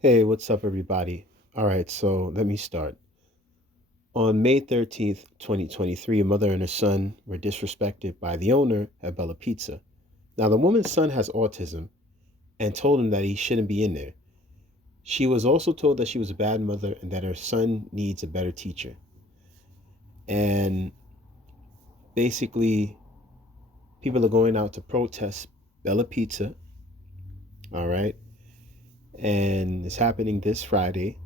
Hey, what's up, everybody? All right, so let me start. On May 13th, 2023, a mother and her son were disrespected by the owner at Bella Pizza. Now, the woman's son has autism and told him that he shouldn't be in there. She was also told that she was a bad mother and that her son needs a better teacher. And basically, people are going out to protest Bella Pizza, all right? And it's happening this Friday,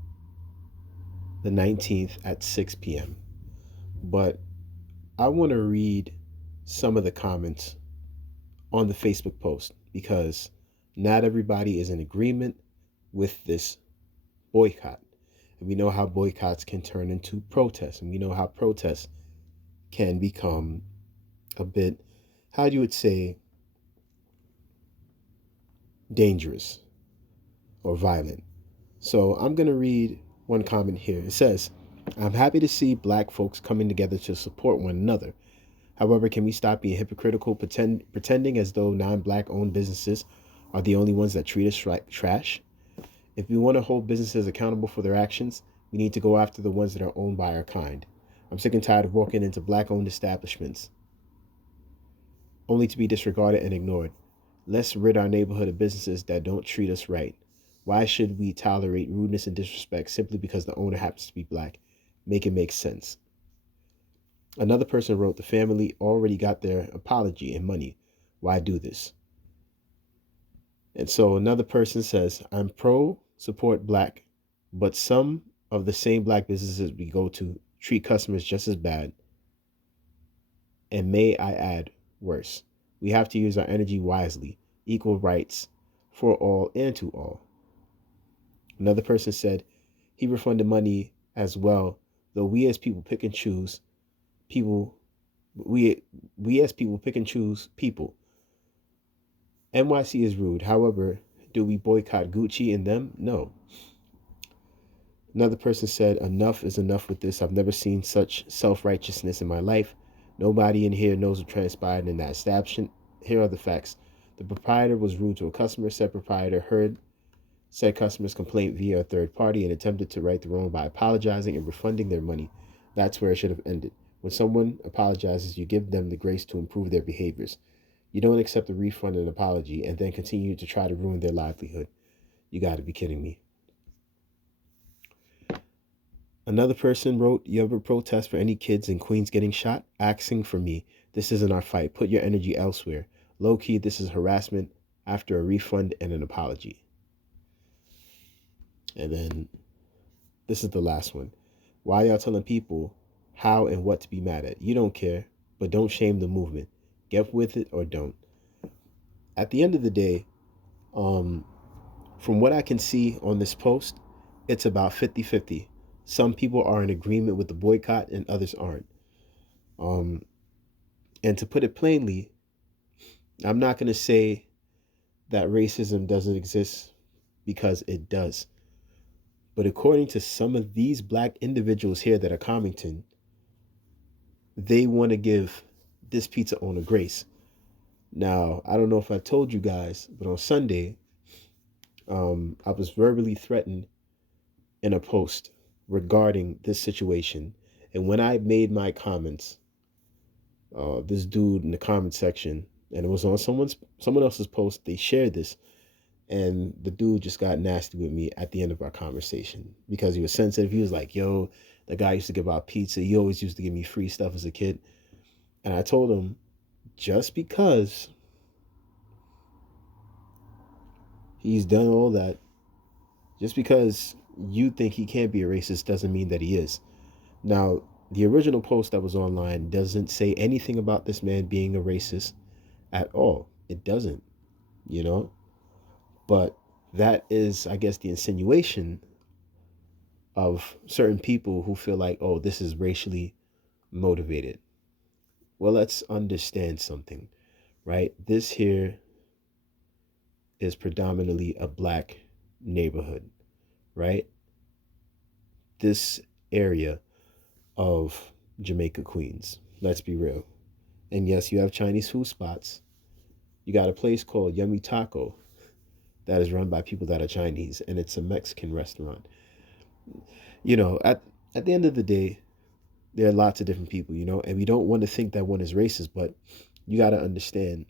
the 19th at 6 p.m. But I want to read some of the comments on the Facebook post because not everybody is in agreement with this boycott. And we know how boycotts can turn into protests, and we know how protests can become a bit, how you would say, dangerous or violent. So I'm going to read one comment here. It says, I'm happy to see black folks coming together to support one another. However, can we stop being hypocritical, pretending as though non-black owned businesses are the only ones that treat us like trash? If we want to hold businesses accountable for their actions, we need to go after the ones that are owned by our kind. I'm sick and tired of walking into black owned establishments only to be disregarded and ignored. Let's rid our neighborhood of businesses that don't treat us right. Why should we tolerate rudeness and disrespect simply because the owner happens to be black? Make it make sense. Another person wrote, the family already got their apology and money. Why do this? And so another person says, I'm pro support black, but some of the same black businesses we go to treat customers just as bad. And may I add, worse. We have to use our energy wisely. Equal rights for all and to all. Another person said he refunded money as well, though we as people pick and choose people we as people pick and choose people. NYC is rude. However, do we boycott Gucci and them? No. Another person said, enough is enough with this. I've never seen such self righteousness in my life. Nobody in here knows what transpired in that establishment. Here are the facts. The proprietor was rude to a customer. Said proprietor heard said customer's complaint via a third party and attempted to right the wrong by apologizing and refunding their money. That's where it should have ended. When someone apologizes, you give them the grace to improve their behaviors. You don't accept a refund and apology and then continue to try to ruin their livelihood. You got to be kidding me. Another person wrote, you ever protest for any kids in Queens getting shot? Asking for me. This isn't our fight. Put your energy elsewhere. Low key, this is harassment after a refund and an apology. And then this is the last one. Why y'all telling people how and what to be mad at? You don't care, but don't shame the movement. Get with it or don't. At the end of the day, from what I can see on this post, it's about 50-50. Some people are in agreement with the boycott and others aren't. Um, and to put it plainly, I'm not going to say that racism doesn't exist because it does. But according to some of these black individuals here that are commenting, they want to give this pizza owner grace. Now, I don't know if I told you guys, but on Sunday, I was verbally threatened in a post regarding this situation. And when I made my comments, this dude in the comment section, and it was on someone else's post, they shared this, and the dude just got nasty with me at the end of our conversation because he was sensitive. He was like, yo, the guy used to give out pizza. He always used to give me free stuff as a kid. And I told him, just because he's done all that, just because you think he can't be a racist doesn't mean that he is. Now, the original post that was online doesn't say anything about this man being a racist at all. It doesn't, you know? But that is, I guess, the insinuation of certain people who feel like, oh, this is racially motivated. Well, let's understand something, right? This here is predominantly a black neighborhood, right? This area of Jamaica Queens. Let's be real. And yes, you have Chinese food spots. You got a place called Yummy Taco. that is run by people that are Chinese, and it's a Mexican restaurant. You know, at the end of the day, there are lots of different people, and we don't want to think that one is racist, but you got to understand,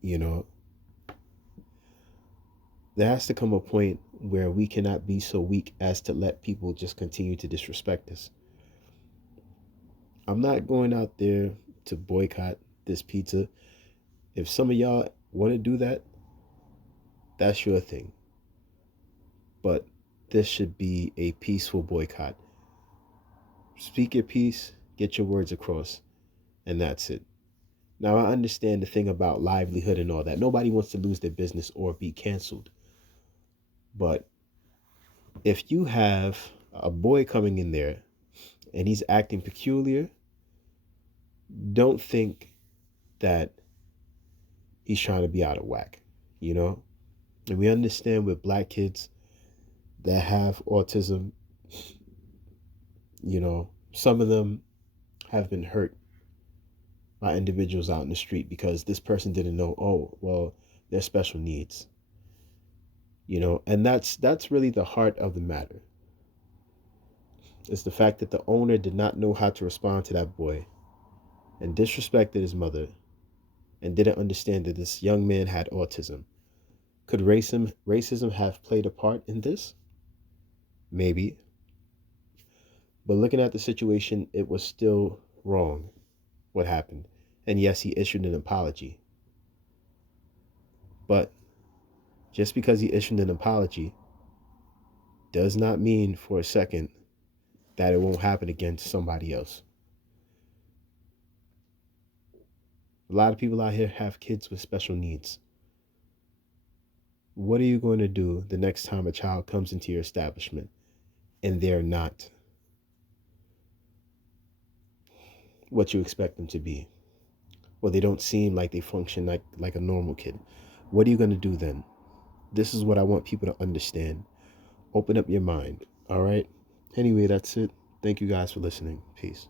you know, there has to come a point where we cannot be so weak as to let people just continue to disrespect us. I'm not going out there to boycott this pizza. If some of y'all want to do that, that's your thing. But this should be a peaceful boycott. Speak your piece, get your words across, and that's it. Now, I understand the thing about livelihood and all that. Nobody wants to lose their business or be canceled. But if you have a boy coming in there and he's acting peculiar, don't think that he's trying to be out of whack, you know? And we understand with black kids that have autism, some of them have been hurt by individuals out in the street because this person didn't know, oh, well, they're special needs. And that's really the heart of the matter. It's the fact that the owner did not know how to respond to that boy and disrespected his mother and didn't understand that this young man had autism. Could racism have played a part in this? Maybe. But looking at the situation, it was still wrong what happened. And yes, he issued an apology. But just because he issued an apology does not mean for a second that it won't happen again to somebody else. A lot of people out here have kids with special needs. What are you going to do the next time a child comes into your establishment and they're not what you expect them to be? Or they don't seem like they function like a normal kid. What are you going to do then? This is what I want people to understand. Open up your mind. All right. Anyway, that's it. Thank you guys for listening. Peace.